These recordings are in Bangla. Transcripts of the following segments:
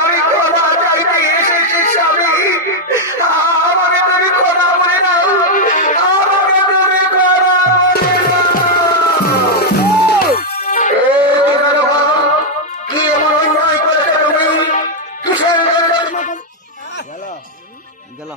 আমি ক্ষমা চাইতে এসেছি স্বামী, আমাকে তুমি ক্ষমা করে দাও, আমাকে তুমি ক্ষমা করে দাও। কি এমন অন্যায় করেছো তুমি? কিসের জন্য গেল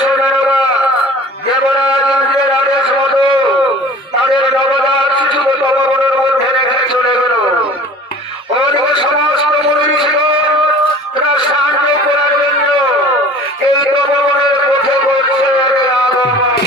সৈন্যরা দেবরাজ ইন্দ্রের আদেশ মতো তাদের নবজাত শিশুকে তপবনের মধ্যে রেখে চলে গেল। ওদিকে সমস্ত মুনি ছিল তারা শান্ত করার জন্য এই তপবনের পথে করছে আগমন।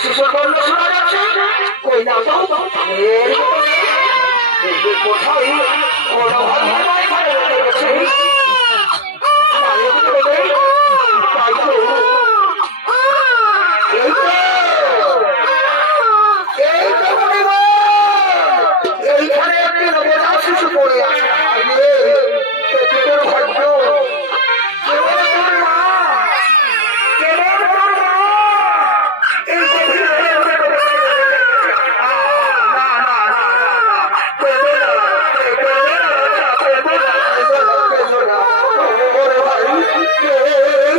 শিশুর কণ্ঠ শোনা যাচ্ছে কই না তো কোথায় এইখানে একটি নবজাত শিশু পড়ে আছে ভাগ্য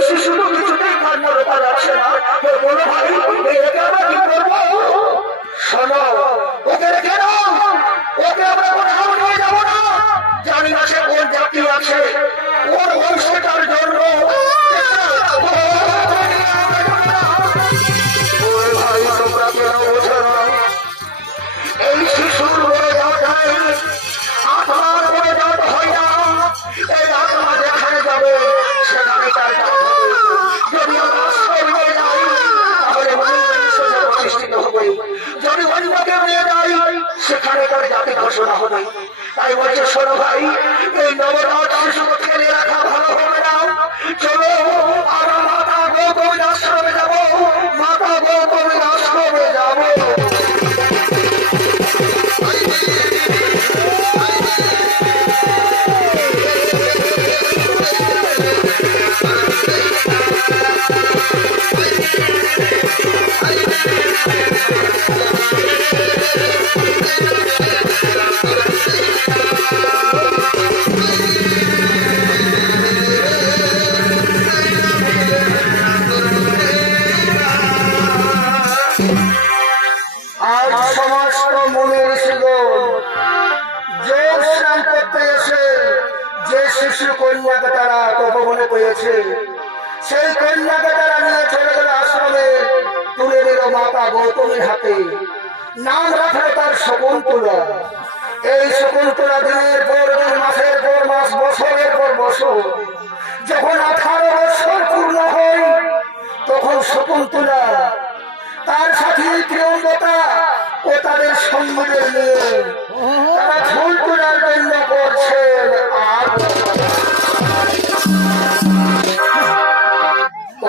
শিশু তো কিছুতেই আসে না বলো ভাই একে আমরা কি করবো? শোনো, ওকে রেখে দাও, ওকে আমরা কোথাও নিয়ে যাবো না। জানি না সে কোন জাতি আছে, ওর বংশটার জন্য ভাই তোমরা কেন বোঝো না? এই শিশুর মরে যাওয়াটাই আত্মার মরে যাওয়াটা হয় না। এই আত্মা যেখানে যাবে সেখানে তার যদি আমরা আশ্রয় নিয়ে যাই তাহলে প্রতিষ্ঠিত হবে, যদি অন্যকে নিয়ে যাই সেখানে তার জাতি ঘোষণা হবে। তাই বলছে শোনো ভাই, এই নবজাত শিশুকে ফেলে রাখা ভালো হবে না। চলো আমরা মাতা গৌতমীর আশ্রমে যাবো, মাতা গৌতমীর আশ্রমে যাবো। আজ সমস্ত মুনি ঋষিগণ যোগ স্নান করতে এসে যে শিশু কন্যাকে তারা তপবনে পেয়েছে সেই কন্যাকে তারা নিয়ে চলে গেল আশ্রমে, তুলে দিল মাতা গৌতমীর হাতে। নাম রাখলো তার শকুন্তলা। এই শকুন্তলা দিনের পর দিন, মাসের পর মাস, বছরের পর বছর, যখন 18 বছর পূর্ণ হয় তখন শকুন্তলা তার সাথে প্রিয়ঙ্গতা ও তাদের সঙ্গীদের নিয়ে তারা ফুল তোলার জন্য করছেন। আর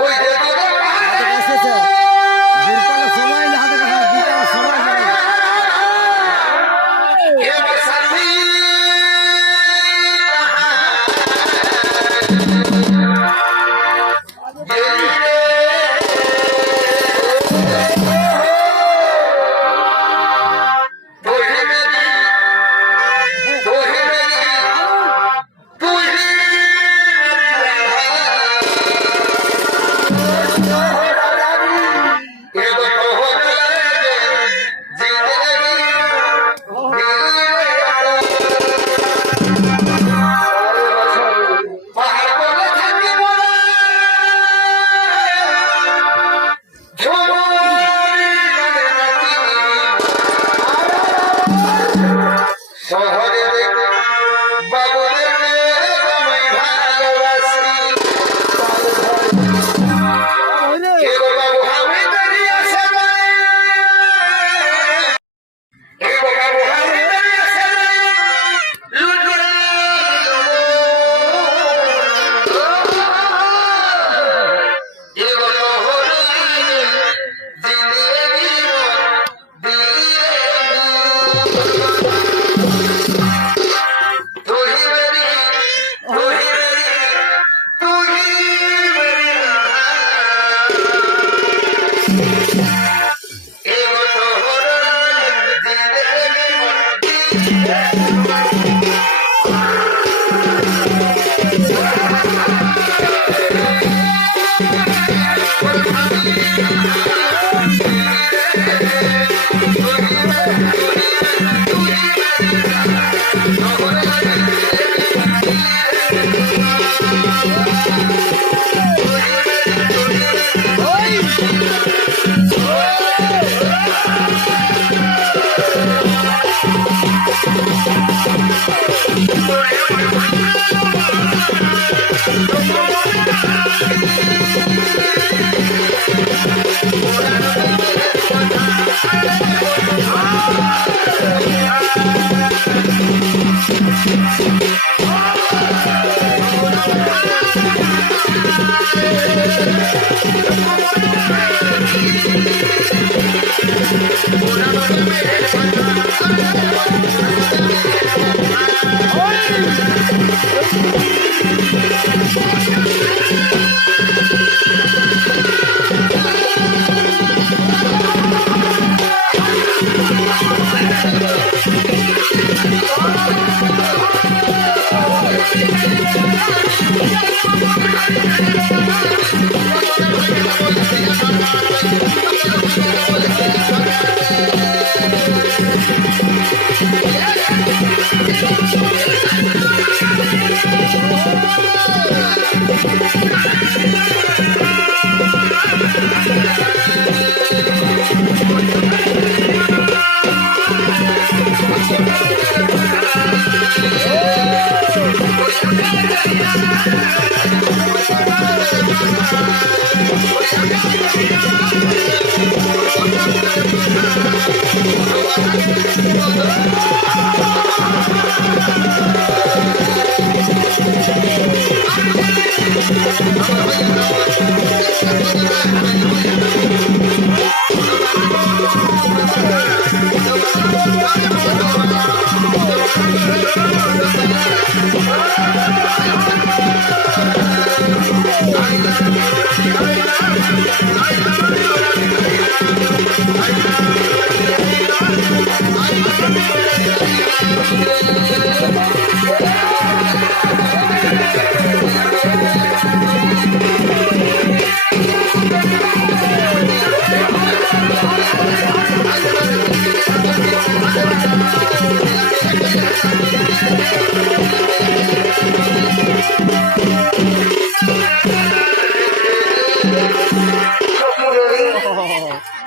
ওই Thank you.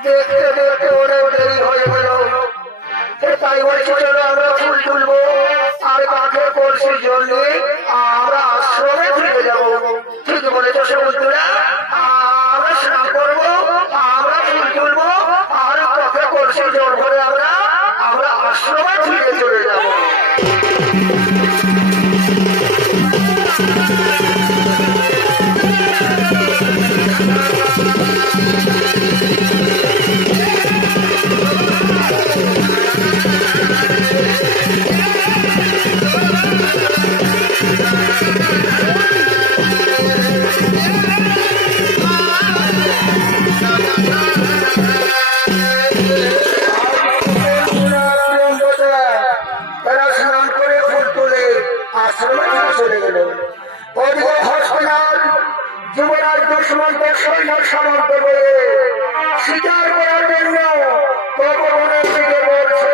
দেখতে দেখতে অনেক দেরি হয়ে গেল। তাই বলছি চলো আমরা ফুল তুলবো আর কাঠের কলসির জন্য আমরা আশ্রমে ফিরে যাবো। ঠিক বলেছো সে বন্ধুরা, আমরা স্নান করবো, আমরা ফুল তুলবো আর কাঠের কলসির জল ভরে আমরা আশ্রমে ফিরে চলে যাবো। যুবরাজ দুষ্মন্ত সৈন্য সামন্ত বলে শিকার করার জন্য তপবনের দিকে বলছে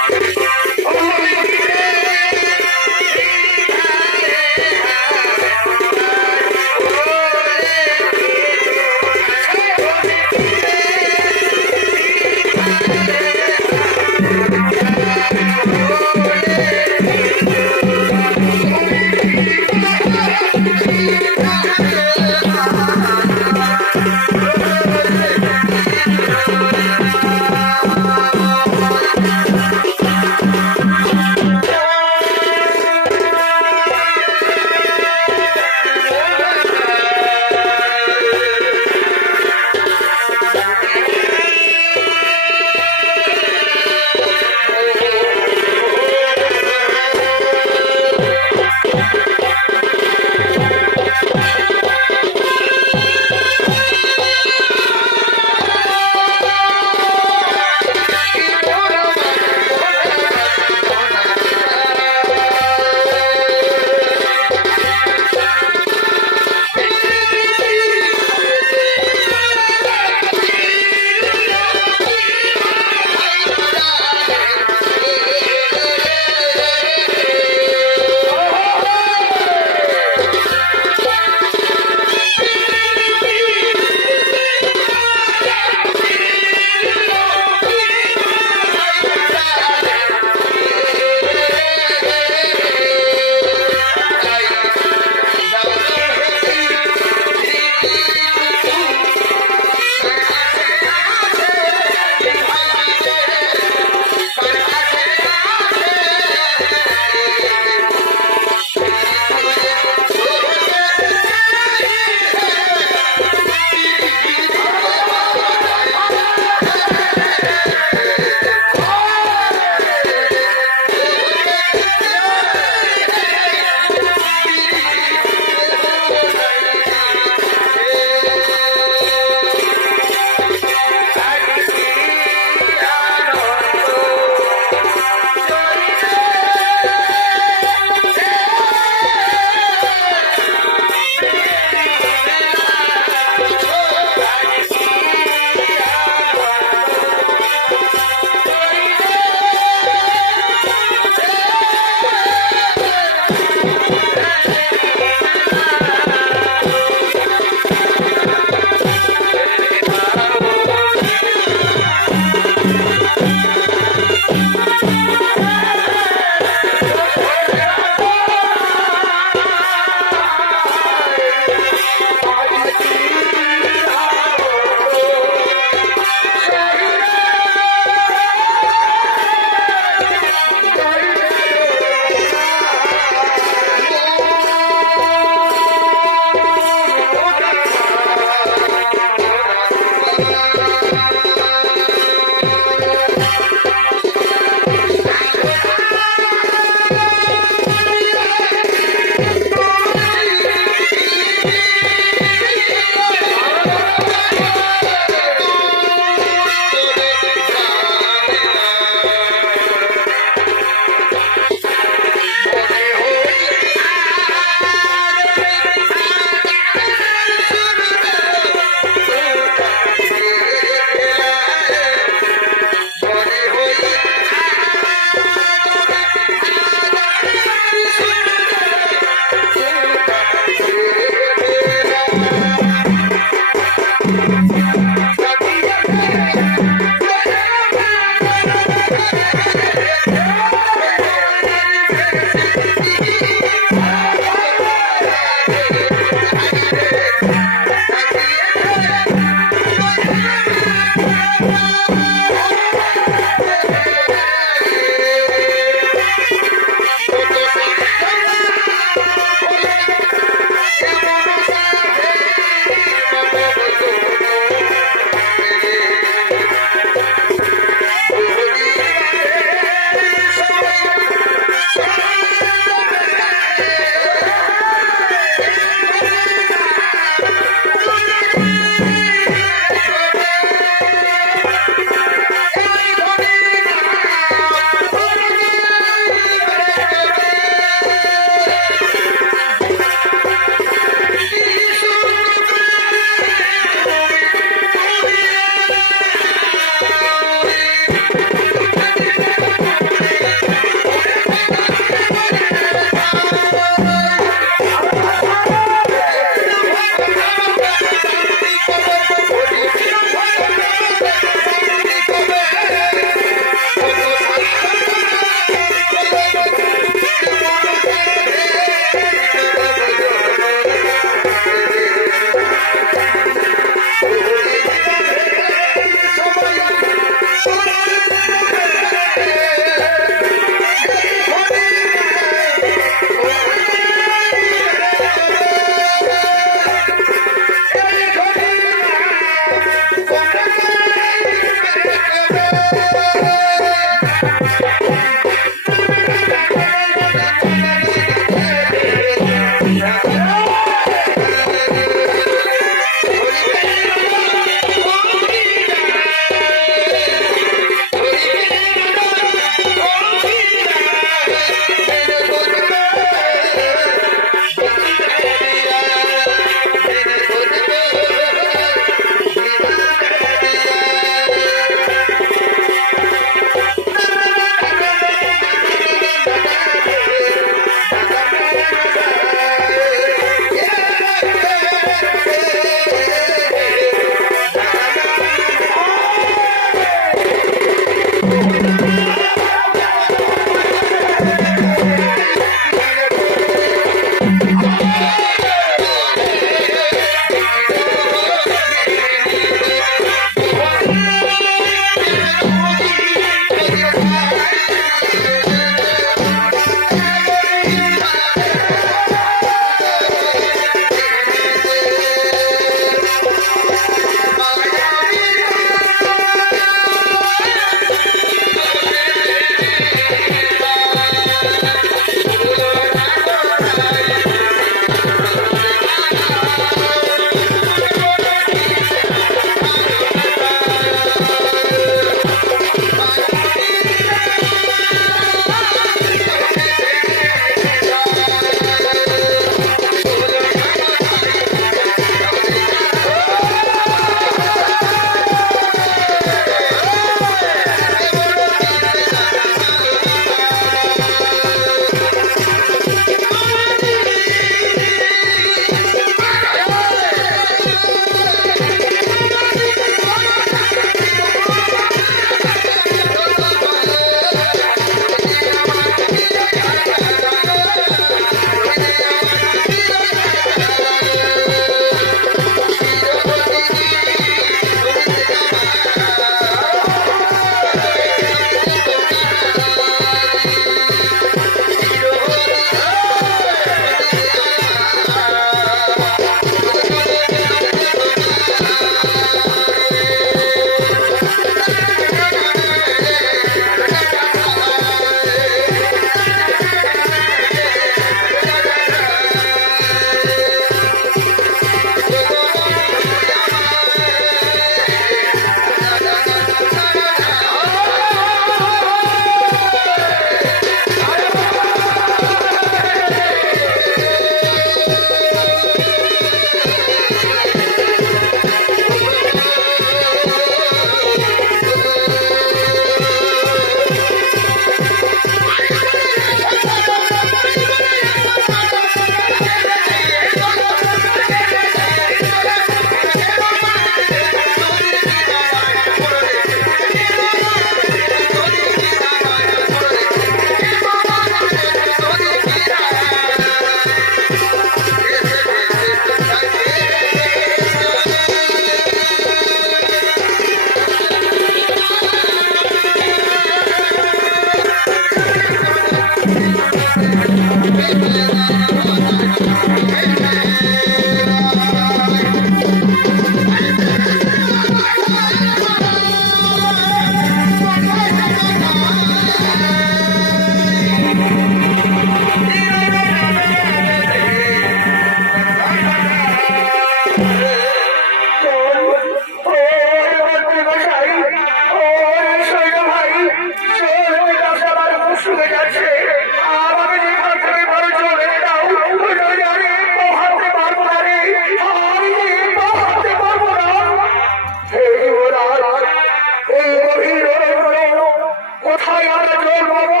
কোথায় আমরা জল পাবো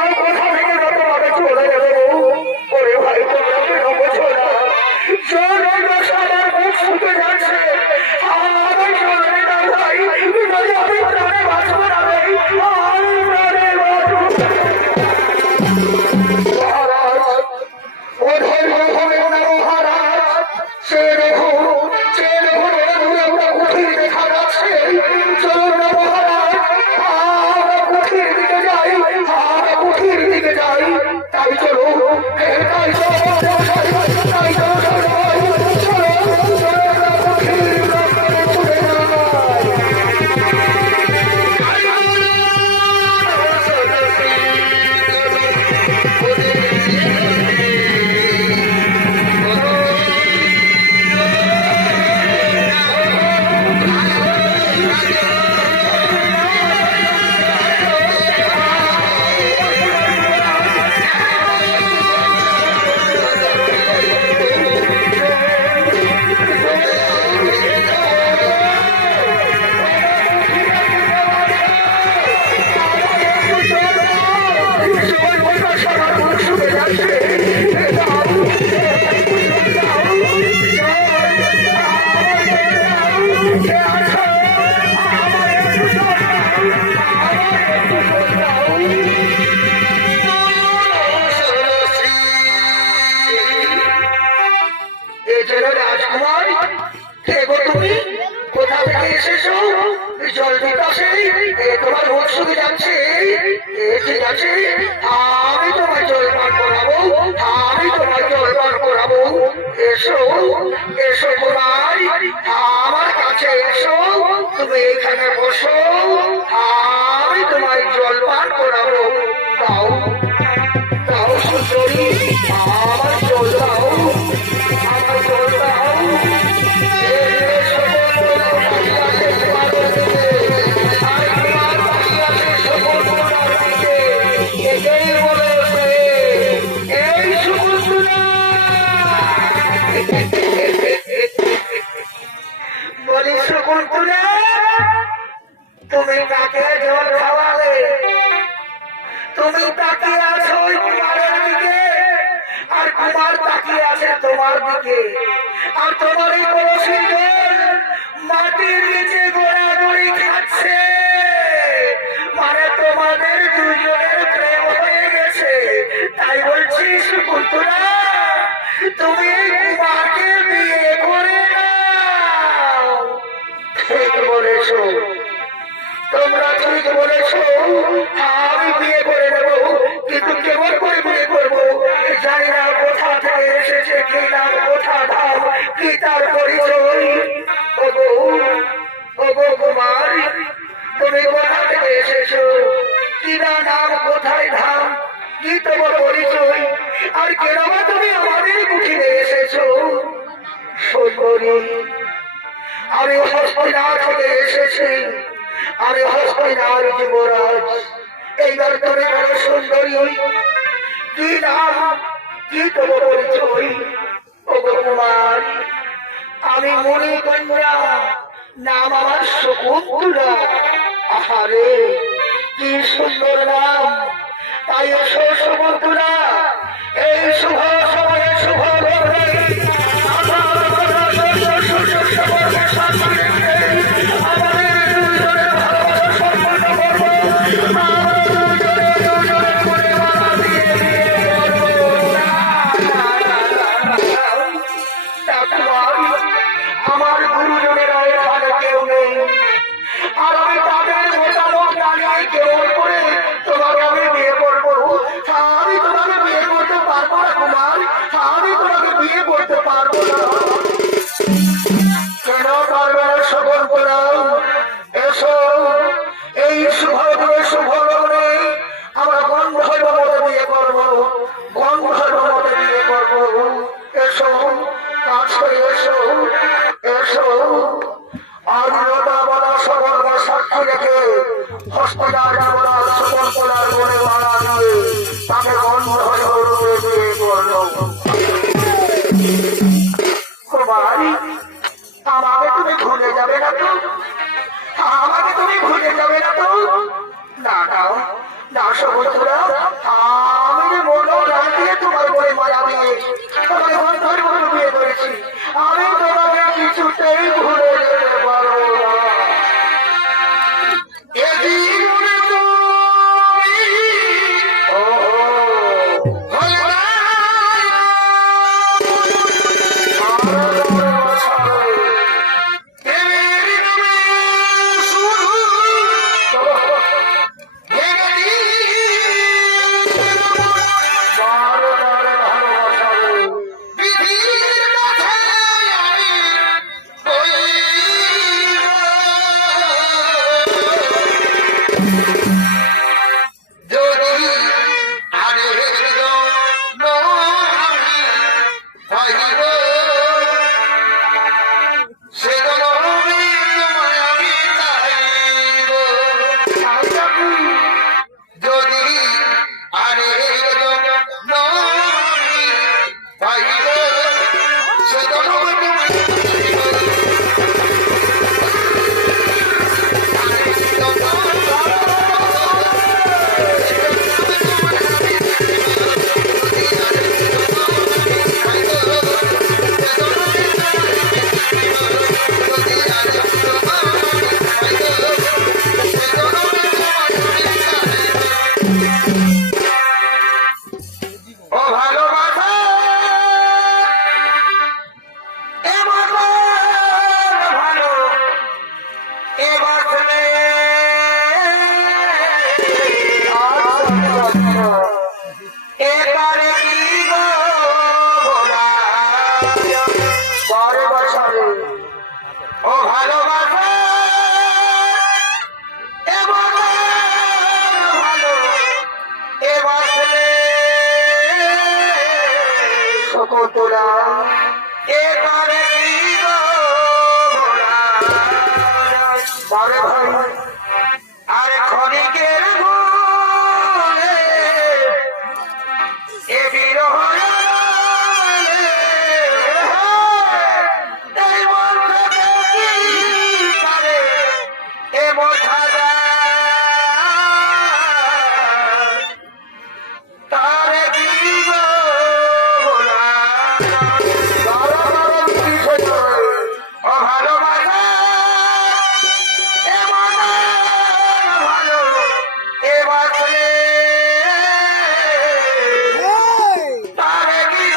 আর কোথা থেকে তোমাকে চলে যাবো? ওরে ভাই তোমরা কেন বোঝো না? জল আমার মুখ ফুটে যাচ্ছে, আমার জল না ভাই, যদি আমি প্রাণে বাঁচবো না ভাই, আমি প্রাণে বাঁচবো। মহারাজ, ও ধর্ম হবে না মহারাজ, সে দেখুন আমরা কুঠির দেখা যাচ্ছে। চলুন না মহারাজ, আমরা কুঠির দিকে যাই, আমরা কুঠির দিকে যাই। তাই চলো, তাই চলো, তাই চলো, জল দিতে তোমার মুখ শুকে যাচ্ছে। ঠিক আছে, আমি তোমার জল পান করাবো, আমি তোমার জল পান করাবো। এসো এসো কুমার, আমার কাছে এসো, তুমি এখানে বসো, আমি তোমার জল পান করাবো। দাও দাও সুন্দরী, আমার জল দাও, আমার জল দাও। তুমি তাকে জল খাওয়ালে, তুমি তাকিয়ে আছো ওই কুমারের দিকে, আর কুমার তাকিয়ে আছে তোমার দিকে, আর তোমার এই কলসির জল মাটির নিচে গোড়াগড়ি খাচ্ছে। মানে তোমাদের দুজনের প্রেম হয়ে গেছে। তাই বলছি শকুন্তলা, তুমি এই কুমারকে বিয়ে করে নাও। ঠিক বলেছো, তোমরা ঠিক বলেছো, আমি বিয়ে করে নেবো, কিন্তু কেমন করে বিয়ে করবো জানি না। কোথা থেকে এসেছে, কি নাম, কোথা ধাম, কি তার পরিচয়। ওগো ওগো কুমার, তুমি কোথা থেকে এসেছো, কি না নাম, কোথায় ধাম, কি তোমার পরিচয়, আর কেন তুমি আমাদের কুঠিরে এসেছো? সুন্দরী, আমি হস্তিনার থেকে এসেছি, আমি হস্তিনার যুবরাজ। এইবার তুমি বড় সুন্দরী, কি নাম, কি তোমার পরিচয়? ওগো কুমার, আমি মণিকন্যা, নাম আমার শকুন্তলা। আহারে কি সুন্দর নাম। তাই এসো শকুন্তলা, এই শুভ সময়ে শুভ লগ্নে আমার গুরুজনেরা এখানে কেউ নেই, আর আমি তাদের মোটামুট জানিয়ে কেবল করে তোমাকে আমি বিয়ে করবো। আমি তোমাকে বিয়ে করতে পারবো না কুমার, আমি তোমাকে বিয়ে করতে পারবো না। কেন পারবে না শকুন্তলা? এসো, এই শুভ দিনে শুভ লগ্নে আমরা গন্ধর্ব মতে বিয়ে করবো, গন্ধর্ব মতে বিয়ে করবো। এসো কাছে, এসো এসো। আর বলা সবর্গ সাক্ষী রেখে হস্তিনার যুবরাজ শকুন্তলার মনে মারা দিয়ে তাকে গন্ধর্ব রূপে বিয়ে করল। কুমার, আমাকে তুমি ভুলে যাবে না তো? আমাকে তুমি ভুলে যাবে না তো? না না, তোলা এবারে পরে ভাই আর ক্ষণিকের ভুলে এ বিরহ এই মন থেকে কি পারে এ বোঝা যায় তারে দিব ভোলা ও ভালোবাসা এমন ভালো এ বাসলে তারে দিব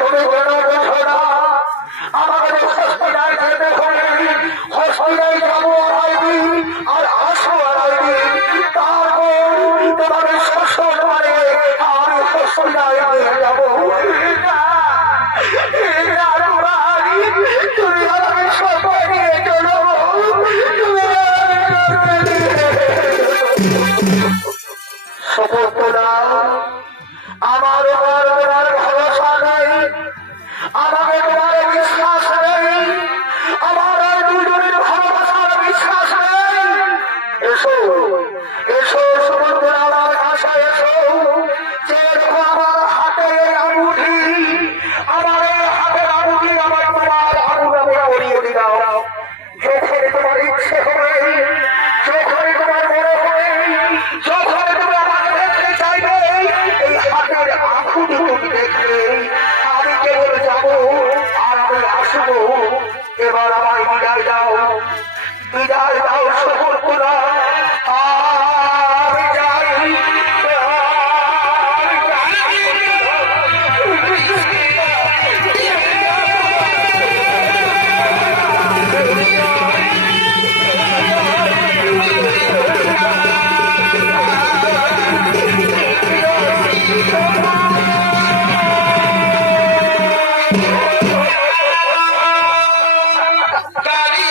তুমি কেন বোঝো না আমাদের হসপিটাল দেখো হসপিটাল যাবো আর আসো তারপর তোমাদের শ্বশুর বাড়ি আমি হসপিটাল যাবো তুমি আমাকে সবাই নিয়ে চলো আমার তোমার ভরসা নেই আমাকে তোমার বিশ্বাস নেই আমার দুজনের ভালোবাসার বিশ্বাস নেই এসো এসো সমুদ্র আমার কাছে এসো যে দেখো আমার হাতে আঙুঠি আমার এই হাতের আঙুঠি আমার তোমার আঙুলে পরিয়ে দিলাম যখন তোমার ইচ্ছে হবে যখন তোমার মনে হবে যখন তুমি আমাকে দেখতে চাইবে এই হাতের আঙুঠি তুমি দেখবে আমি কেবল যাবো আর আমি আসবো এবার আমায় বিদায় দাও শহর পুরা আমি যাই Galinha!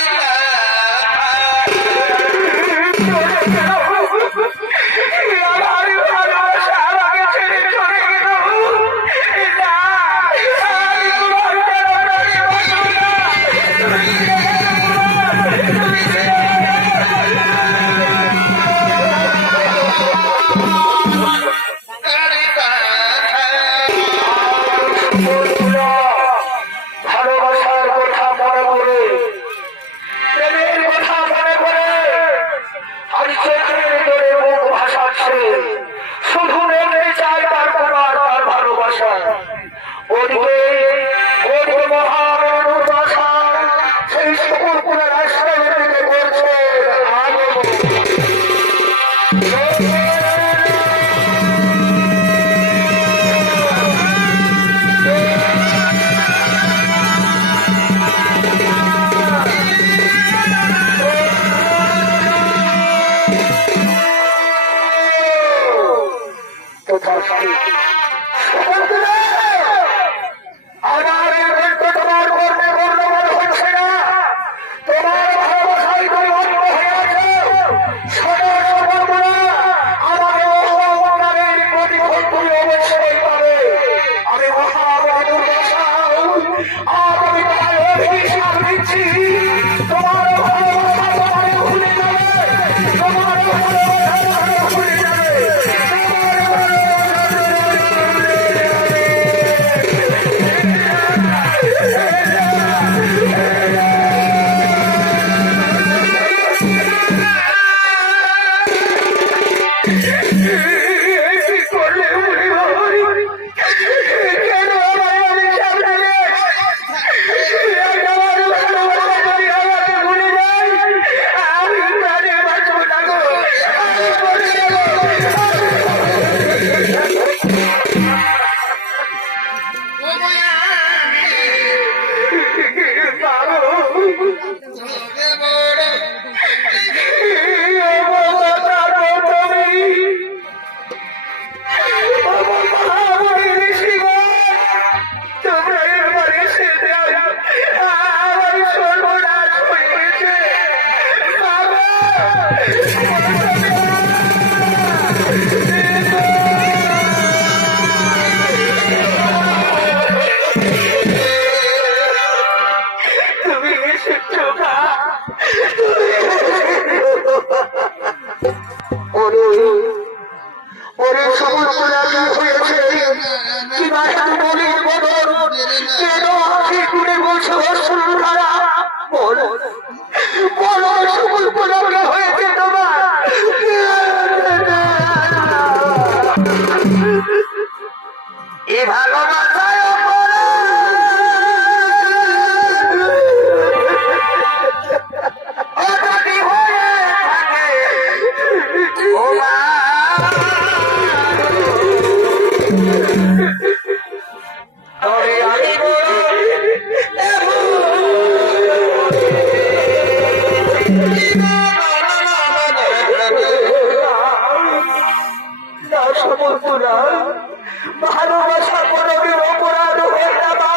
ভালোবাসা কোনদিন অপরাধ হয়ে যাবা,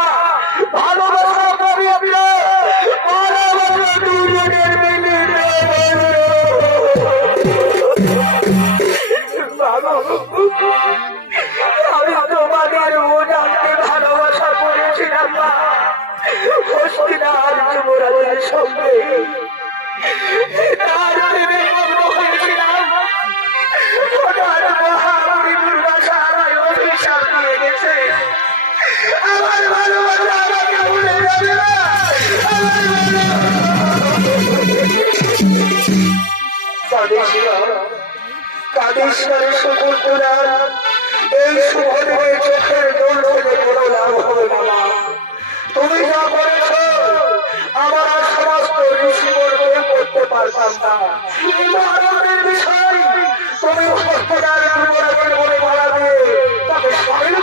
ভালোবাসা পবিত্র, ভালোবাসা দুজনের মিলে আমি তোমাদের ওনাকে ভালোবাসা করেছিলাম মা, হস্তিনার যুবরাজের সঙ্গে তার প্রেমে মগ্ন হয়েছিলাম। খোদার মহামণি দুর্বাসা আমায় অভিশাপ দিয়ে গেছে, আমার ভালোবাসা আমাকে ভুলে যাবে না, আমার কাদেশ্বরে সকল পুরাণ এই শুভদিনে চোখের জল ফেলে কোনো লাভ হবে না মা। তুমি যা করেছ আমার আর সমস্ত ঋষিবর্গ করতে পারতাম না। এই মহানন্দের বিষয় তুমি হস্তদার যুবরাজের বলে মারা দিয়ে তাকে স্বামীর